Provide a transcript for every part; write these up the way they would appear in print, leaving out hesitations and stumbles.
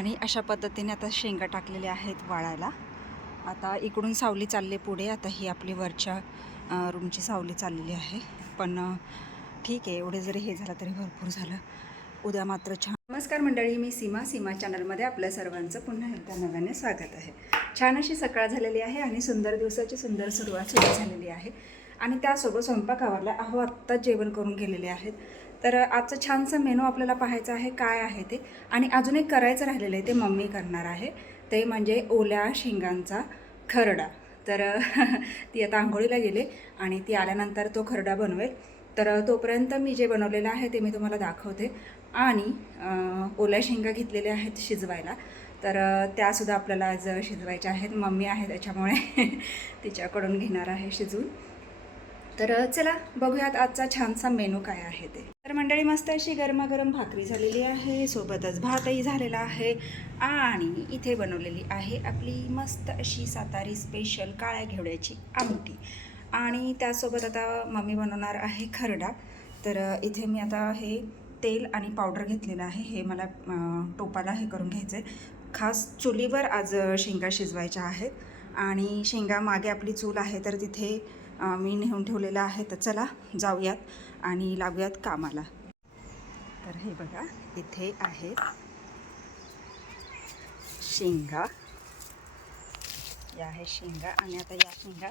आणि अशा पद्धतीने आता शेंगा टाकलेल्या आहेत वाळायला. आता इकडून सावली चालली पुढे. आता ही आपली वरच्या रूमची सावली चाललेली आहे. पण ठीक आहे, एवढे जरी हे झालं तरी भरपूर झालं. उद्या मात्र छान. नमस्कार मंडळी, मी सीमा चॅनलमध्ये आपल्या सर्वांचं पुन्हा एकदा नव्याने स्वागत आहे. छान अशी सकाळ झालेली आहे आणि सुंदर दिवसाची सुंदर सुरुवात सुरू झालेली आहे. आणि त्यासोबत स्वयंपाक आवरला. आत्ताच जेवण करून गेलेले आहेत. तर आजचं छानसं मेनू आपल्याला पाहायचं आहे काय आहे ते. आणि अजून एक करायचं राहिलेलं आहे, ते मम्मी करणार आहे. ते म्हणजे ओल्या शेंगांचा खरडा. तर ती आता आंघोळीला गेले आणि ती आल्यानंतर तो खरडा बनवेल. तर तोपर्यंत मी जे बनवलेलं आहे ते मी तुम्हाला दाखवते. आणि ओल्या शेंगा घेतलेल्या आहेत शिजवायला. तर त्यासुद्धा आपल्याला आज शिजवायच्या आहेत. मम्मी आहे त्याच्यामुळे तिच्याकडून घेणार आहे शिजवून. तर चला बघूयात आजचा छानसा मेनू काय आहे ते. तर मंडळी, मस्त अशी गरमागरम भाकरी झालेली आहे, सोबतच भातही झालेला आहे. आणि इथे बनवलेली आहे आपली मस्त अशी सातारी स्पेशल काळ्या घेवड्याची आमटी. आणि त्यासोबत आता मम्मी बनवणार आहे खरडा. तर इथे मी आता हे तेल आणि पावडर घेतलेलं आहे. हे मला टोपाला हे करून घ्यायचं आहे. खास चुलीवर आज शेंगा शिजवायच्या आहेत. आणि शेंगा मागे आपली चूल आहे, तर तिथे मी नेऊन ठेवलेलं आहे. तर चला जाऊयात आणि लागूयात कामाला. तर हे बघा, इथे आहेत शेंगा. या आहे शेंगा. आणि आता या शेंगा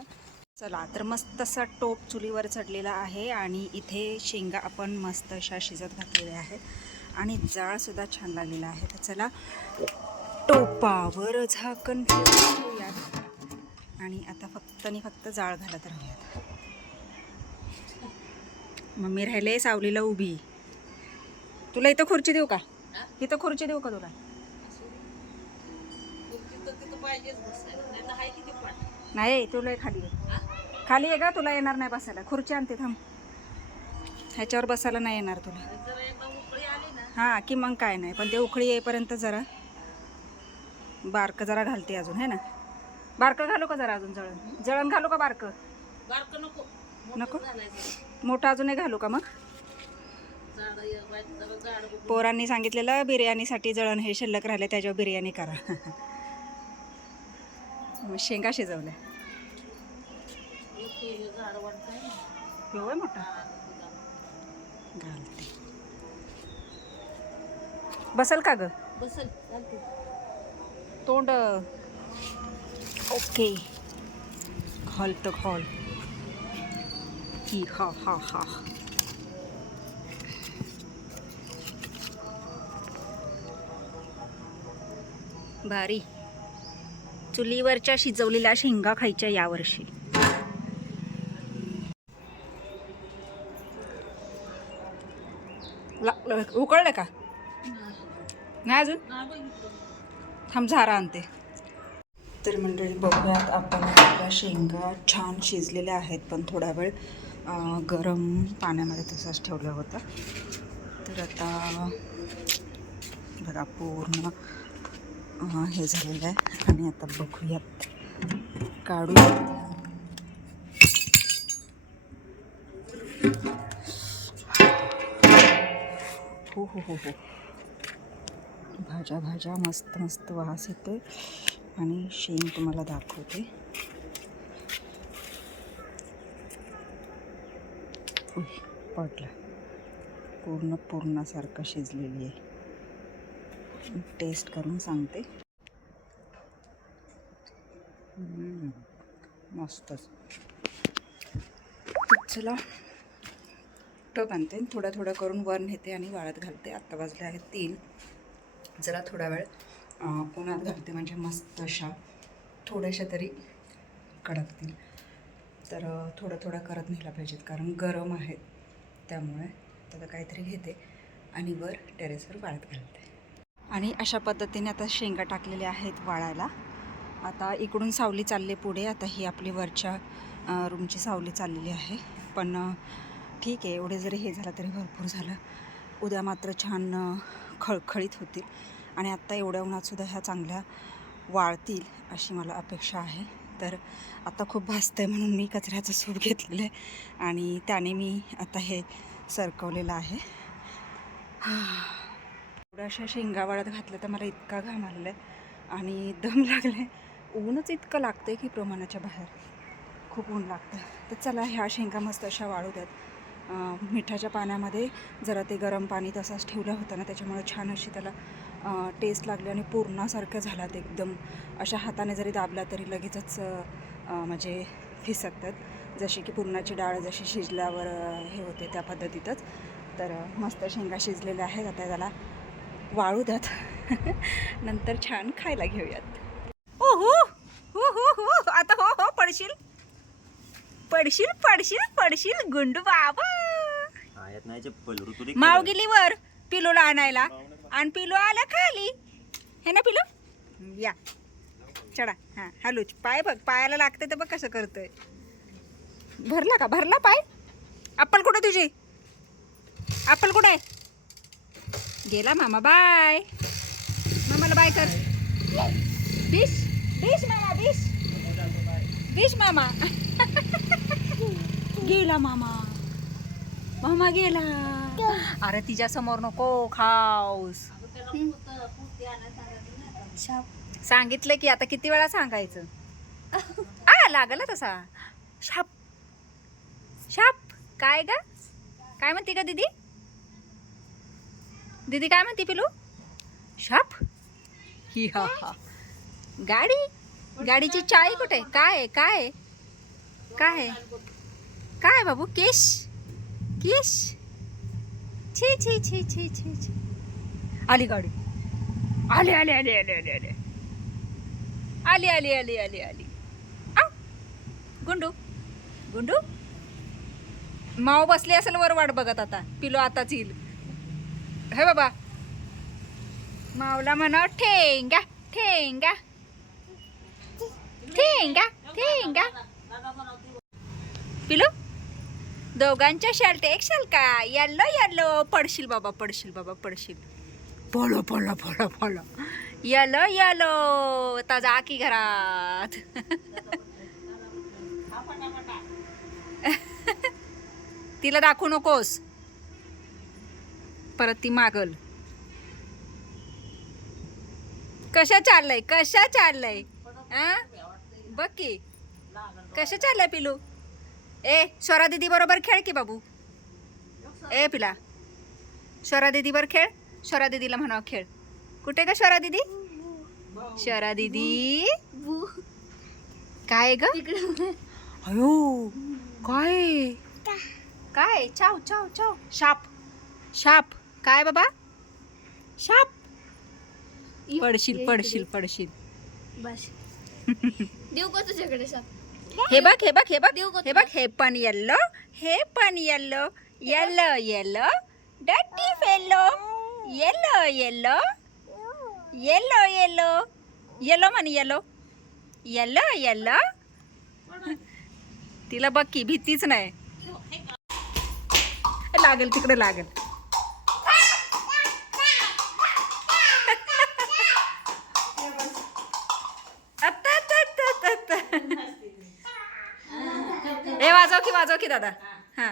चला तर मस्त असा टोप चुलीवर चढलेला आहे. आणि इथे शेंगा आपण मस्त अशा शिजत घातलेल्या आहेत. आणि जाळसुद्धा छान लागलेला आहे. तर चला टोपावर झाकण ठेवूयात. आणि आता फक्त जाळ घालत राहूयात. मम्मी राहिले सावलीला उभी. तुला इथं खुर्ची देऊ का? इथं खुर्ची देऊ का तुला? नाही, तुला खाली खाली आहे का? तुला येणार नाही बसायला. खुर्ची आणते थांब. ह्याच्यावर बसायला नाही येणार तुला. हां की मग काय नाही, पण ते उकळी येईपर्यंत जरा बारकं जरा घालते अजून, है ना? बारकं घालू का जरा अजून? जळण घालू का? बारकं नको, मोठं अजूनही घालू का? मग पोरांनी सांगितलेलं बिर्याणीसाठी जळण हे शिल्लक राहिले, त्याच्यावर बिर्याणी करा. मग शेंगा शिजवल्या. होय मोठा घालते. बसल का ग? बसल. तोंड ओके. घालतं घाल की. हा हा हा. भारी. चुलीवरच्या शिजवलेल्या शेंगा खायच्या यावर्षी. उकळलं का? नाही अजून. थांब झारा आणते. तर मंडळी बघूयात आपण. आपल्या शेंगा छान शिजलेल्या आहेत, पण थोडा वेळ गरम पाण्यामध्ये तसंच ठेवलं होतं. तर आता बघा पूर्ण हे झालेलं आहे. आणि आता बघूयात, काढूयात. हो हो हो हो. भाज्या मस्त मस्त वास येते. आणि शेंग तुम्हाला दाखवते. पडला. पूर्णासारखं शिजलेली आहे. टेस्ट करून सांगते. मस्तच. चला टप आणते, थोडं करून वर नेते आणि वाळत घालते. आत्ता वाजले आहेत 3. जरा थोडा वेळ उन्हात घालते, म्हणजे मस्त अशा थोड्याशा तरी कडकतील. तर थोडं करत नेला पाहिजेत, कारण गरम आहेत. त्यामुळे आता काहीतरी घेते आणि वर टेरेसवर वाळत घालते. आणि अशा पद्धतीने आता शेंगा टाकलेल्या आहेत वाळायला. आता इकडून सावली चालली पुढे. आता ही आपली वरच्या रूमची सावली चाललेली आहे. पण ठीक आहे, एवढे जरी हे झालं तरी भरपूर झालं. उद्या मात्र छान खळखळीत होतील. आणि आत्ता एवढ्या उन्हातसुद्धा ह्या चांगल्या वाळतील अशी मला अपेक्षा आहे. तर आता खूप भाजतं आहे म्हणून मी कचऱ्याचं सूप घेतलेलं आहे आणि त्याने मी आता हे सरकवलेलं आहे. अशा शेंगा वाळत घातल्या तर मला इतका घाम आलेला आहे आणि दम लागला आहे. ऊनच इतकं लागतं आहे की प्रमाणाच्या बाहेर, खूप ऊन लागतं. तर चला ह्या शेंगा मस्त अशा वाळू द्यात. मिठाच्या पाण्यामध्ये जरा ते गरम पाणी तसाच ठेवलं होतं ना, त्याच्यामुळे छान अशी त्याला टेस्ट लागली आणि पूर्णासारखं झाला ते एकदम. अशा हाताने जरी दाबला तरी लगेचच म्हणजे फिसकतात, जशी की पुरणाची डाळ जशी शिजल्यावर हे होते त्या पद्धतीतच. तर मस्त शेंगा शिजलेल्या आहेत. आता त्याला वाळू द्यात. नंतर छान खायला घेऊयात. ओ हो हो हो हो, आता हो हो पडशील पडशील पडशील पडशील गुंडू बाबा. माव गेली वर पिलूला आणायला आणि पिलू आला खाली. हे ना पिलू, या चढा. हां हॅलो, पाय बघ, पायाला लागते तर बघ कसं करतोय. भरला का, भरला पाय. अप्पल कुठे तुझी, अप्पल कुठे आहे. गेला मामा, बाय. मामाला बाय कर. बिश बिश मामा, बिश बिश मामा. गेला मामा, मामा गेला. अरे तिच्या समोर नको खाऊस. सांगितलं की आता किती वेळा सांगायचं. लागला तसा. शाप शाप. काय ग, काय म्हणते का दीदी, दीदी काय म्हणते पिलू. शाप. ही हा हा. गाडी, गाडीची चावी कुठे. काय काय काय काय बाबू, केश केश. छी छी छी छी छी छी. आली गाडी, आली आली आली आली आली आली आली आली आली आली आली. गुंडू गुंडू. माव बसली असेल वर वाट बघत. आता पिलो आताच येईल. हे बाबा, मावला म्हणा ठेंगा ठेंगा ठेंगा ठेंगा. पिलो, दोघांच्या शर्ट एक शाल का. Yellow yellow. पडशील बाबा, पडशील बाबा, पडशील. पळो पळो पळो पळो. Yellow yellow. ताजा की घरात. तिला दाखवू नकोस, परत ती मागल. कशा चाललंय, कशा चाललंय. बघ की कशा चाललंय पिलू. ए स्वरा दीदी बरोबर खेळ की बाबू. ए पिला, स्वरा दीदी बरोबर खेळ. स्वरा दीदीला म्हणावं खेळ. कुठे का स्वरा दीदी, स्वरा दीदी. काय ग, अयो काय काय. चाव चाव चाव. शाप शाप. काय बाबा, शाप. पडशील पडशील पडशील. देऊ का तुझ्याकडे साप. हे बघ हे बघ हे बघ हे बघ. हे पण येल्लो, हे पण येल्लो. येल्लो येल्लो डटी fellow. Yellow yellow yellow yellow yellow म्हण. Yellow yellow yellow. तिला बघ की भीतीच नाही. लागेल तिकडे लागेल. ए वाजव की दादा. हा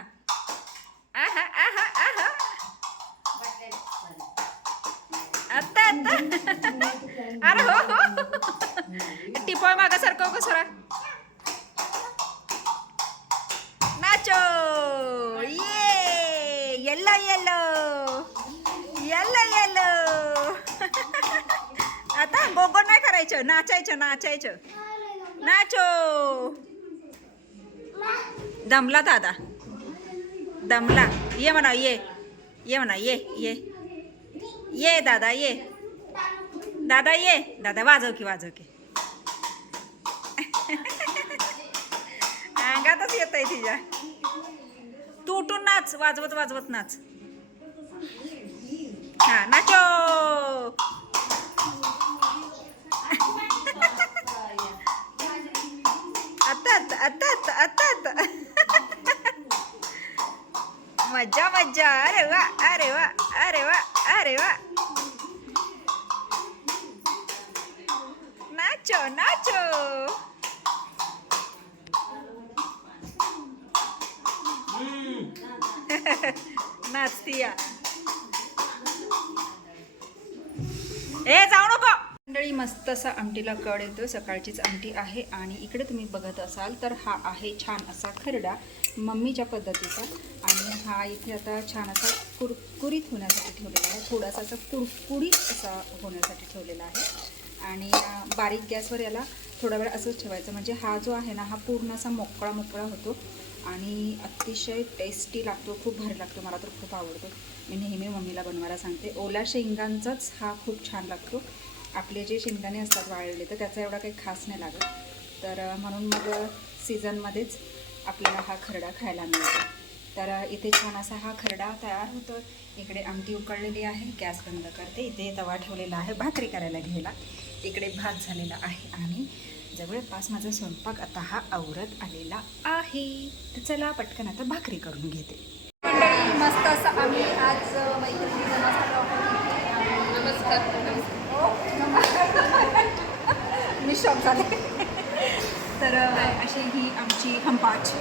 आहा आहा आहा. आता आता. अरे हो हो. टिपॉय मागा सारखं का सरा. नाचो. ये येल्लो येल्लो येल्लो येल्लो. आता गोगो नाही करायचं, नाचायचं नाचायचं. नाचो. दमला दादा, दमला. ये म्हणा, ये ये म्हणा. ये ये ये दादा, ये दादा, ये दादा. वाजव की वाजव की. अंगातच येत आहे तिच्या. तू उठून नाच, वाजवत वाजवत नाच. हा नाचो. आता आता आता आता. मजा मजा. अरे वा अरे वा अरे वा अरे वा. Nacho nacho. नाचती या. ए जाऊ नको. मंडळी मस्त असा आमटीला कड येतो. सकाळचीच आमटी आहे. आणि इकडे तुम्ही बघत असाल तर हा आहे छान असा खरडा मम्मीच्या पद्धतीचा. आणि हा इथे आता छान असा कुरकुरीत होण्यासाठी ठेवलेला आहे. थोडासा असा कुरकुरीत असा होण्यासाठी ठेवलेला आहे. आणि बारीक गॅसवर याला थोडा वेळ असंच ठेवायचं, म्हणजे हा जो आहे ना हा पूर्ण असा मोकळा मोकळा होतो आणि अतिशय टेस्टी लागतो. खूप भारी लागतो. मला तर खूप आवडतो. मी नेहमी मम्मीला बनवायला सांगते. ओला शेंगांचाच हा खूप छान लागतो. आपले जे शेंगदाणे असतात वाळलेले तर त्याचा एवढा काही खास नाही लागत. तर म्हणून मग सीझनमध्येच आपल्याला हा खरडा खायला मिळतो. तर इथे छान असा हा खरडा तयार होतो. इकडे आमटी उकळलेली आहे. गॅस बंद करते. इथे तवा ठेवलेला आहे भाकरी करायला घ्यायला. इकडे भात झालेला आहे आणि जवळपास माझा स्वयंपाक आता हा आवरत आलेला आहे. तर चला पटकन आता भाकरी करून घेते. मंडळी मस्त असं आम्ही आज मैत्रिणीचा मस्त मी शॉक झाले. तर अशी ही आमची हम पाच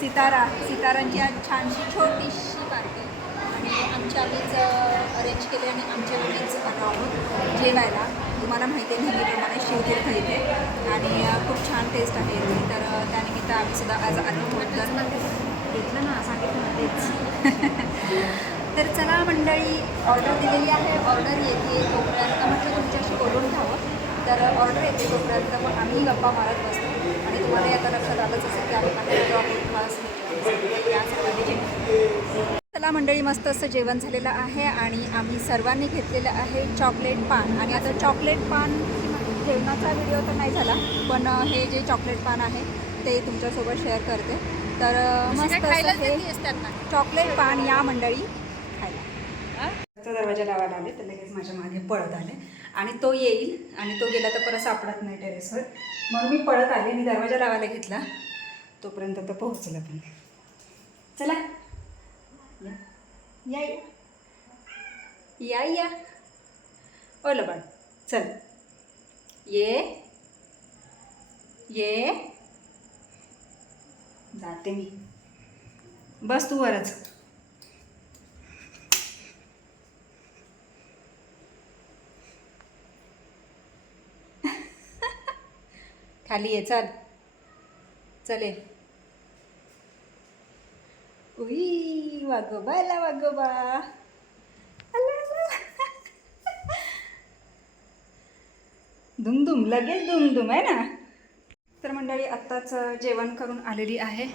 सितारांची आज छानशी छोटीशी पार्टी आणि आम्हीच अरेंज केले आणि आमच्या वेळेच आलो आहोत जेवायला. तुम्हाला माहिती आहे नेहमीप्रमाणे शिवतीर्थ इथे आणि खूप छान टेस्ट आहे इथे. तर त्यानिमित्त आम्ही सुद्धा आज आलो होतो. घेतलं ना, सांगितलं ना तेच. तर चला मंडळी ऑर्डर दिलेली आहे. ऑर्डर येते तोपर्यंत म्हटलं तुमच्याशी बोलून घ्यावं. तर ऑर्डर येते तोपर्यंत मग आम्ही गप्पा मारत बसतो. आणि तुम्हाला आता लक्षात आलंच असेल की आम्ही चला मंडळी मस्त असं जेवण झालेलं आहे आणि आम्ही सर्वांनी घेतलेलं आहे चॉकलेट पान. आणि आता चॉकलेट पान जेवणाचा व्हिडिओ तर नाही झाला, पण हे जे चॉकलेट पान आहे ते तुमच्यासोबत शेअर करते. तर मस्त असं हे चॉकलेट पान या मंडळी खायला. दरवाजा लावायला आले तर लगेच माझ्या मागे पळत आले आणि तो येईल आणि तो गेला तर परत सापडत नाही टेरेसवर. म्हणून मी पळत आले आणि दरवाजा लावायला घेतला. तोपर्यंत तो पोहोचला. पण चला या या या ओलं बाळ चल ये जाते मी. बस तू वरच. खाली ये चल चले. उई वागोबा आला वागोबा. दुमदुम लगेच दुमदुम आहे ना. तर मंडळी आत्ताच जेवण करून आलेली आहे.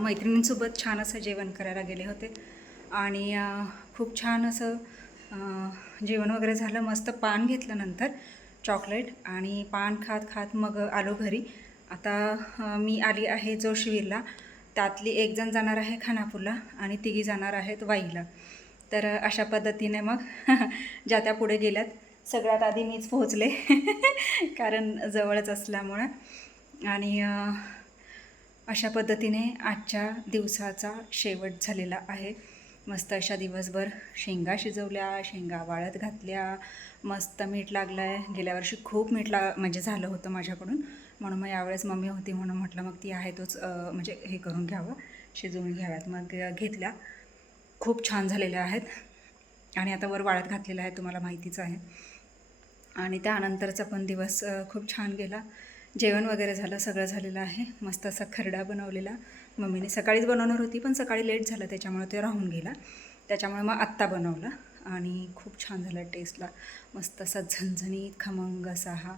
मैत्रिणींसोबत छान असं जेवण करायला गेले होते आणि खूप छान असं जेवण वगैरे झालं. मस्त पान घेतलं नंतर चॉकलेट आणि पान खात खात मग आलो घरी. आता मी आली आहे जोशवीरला. त्यातली एक जण जाणार आहे खानापूरला आणि तिघी जाणार आहेत वाईला. तर अशा पद्धतीने मग ज्या त्या पुढे गेल्यात. सगळ्यात आधी मीच पोहोचले कारण जवळच असल्यामुळं. आणि अशा पद्धतीने आजच्या दिवसाचा शेवट झालेला आहे. मस्त अशा दिवसभर शेंगा शिजवल्या, शेंगा वाळत घातल्या, मस्त मीठ लागलं आहे. गेल्या वर्षी खूप मीठ म्हणजे झालं होतं माझ्याकडून, म्हणून मग यावेळेस मम्मी होती म्हणून म्हटलं मग ती आहे तोच म्हणजे हे करून घ्यावं, शिजवून घ्याव्यात. मग घेतल्या. खूप छान झालेल्या आहेत आणि आता वर वाळत घातलेलं आहे, तुम्हाला माहितीच आहे. आणि त्यानंतरचा पण दिवस खूप छान गेला. जेवण वगैरे झालं, सगळं झालेलं आहे. मस्त असा खरडा बनवलेला मम्मीने. सकाळीच बनवणार होती पण सकाळी लेट झालं त्याच्यामुळे ते राहून गेला. त्याच्यामुळे मग आत्ता बनवलं आणि खूप छान झालं टेस्टला. मस्त असा झणझणीत खमंग असा हा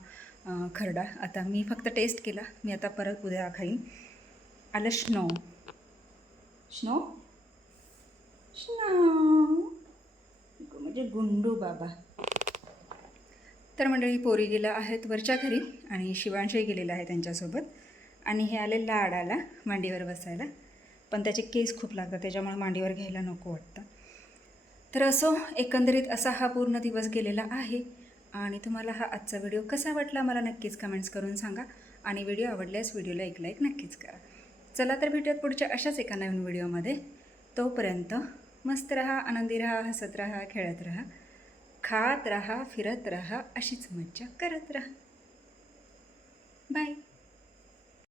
खरडा. आता मी फक्त टेस्ट केला. मी आता परत उद्या खाईन. आलं स्नो स्नो स्नो म्हणजे गुंडू बाबा. तर मंडळी पोरी गेल्या आहेत वरच्या घरी आणि शिवांशही गेलेला आहे त्यांच्यासोबत. आणि हे आले लाडाला मांडीवर बसायला, पण त्याचे केस खूप लागतात त्याच्यामुळे मांडीवर घ्यायला नको वाटतं. तर असो एकंदरीत असा हा पूर्ण दिवस गेलेला आहे. आणि तुम्हाला हा आजचा व्हिडिओ कसा वाटला मला नक्कीच कमेंट्स करून सांगा. आणि व्हिडिओ आवडल्यास व्हिडिओला एक लाईक नक्कीच करा. चला तर भेटूयात पुढच्या अशाच एका नवीन व्हिडिओमध्ये. तोपर्यंत मस्त रहा, आनंदी रहा, हसत रहा, खेळत रहा, खात रहा, फिरत रहा, अशीच मज्जा करत रहा. बाय.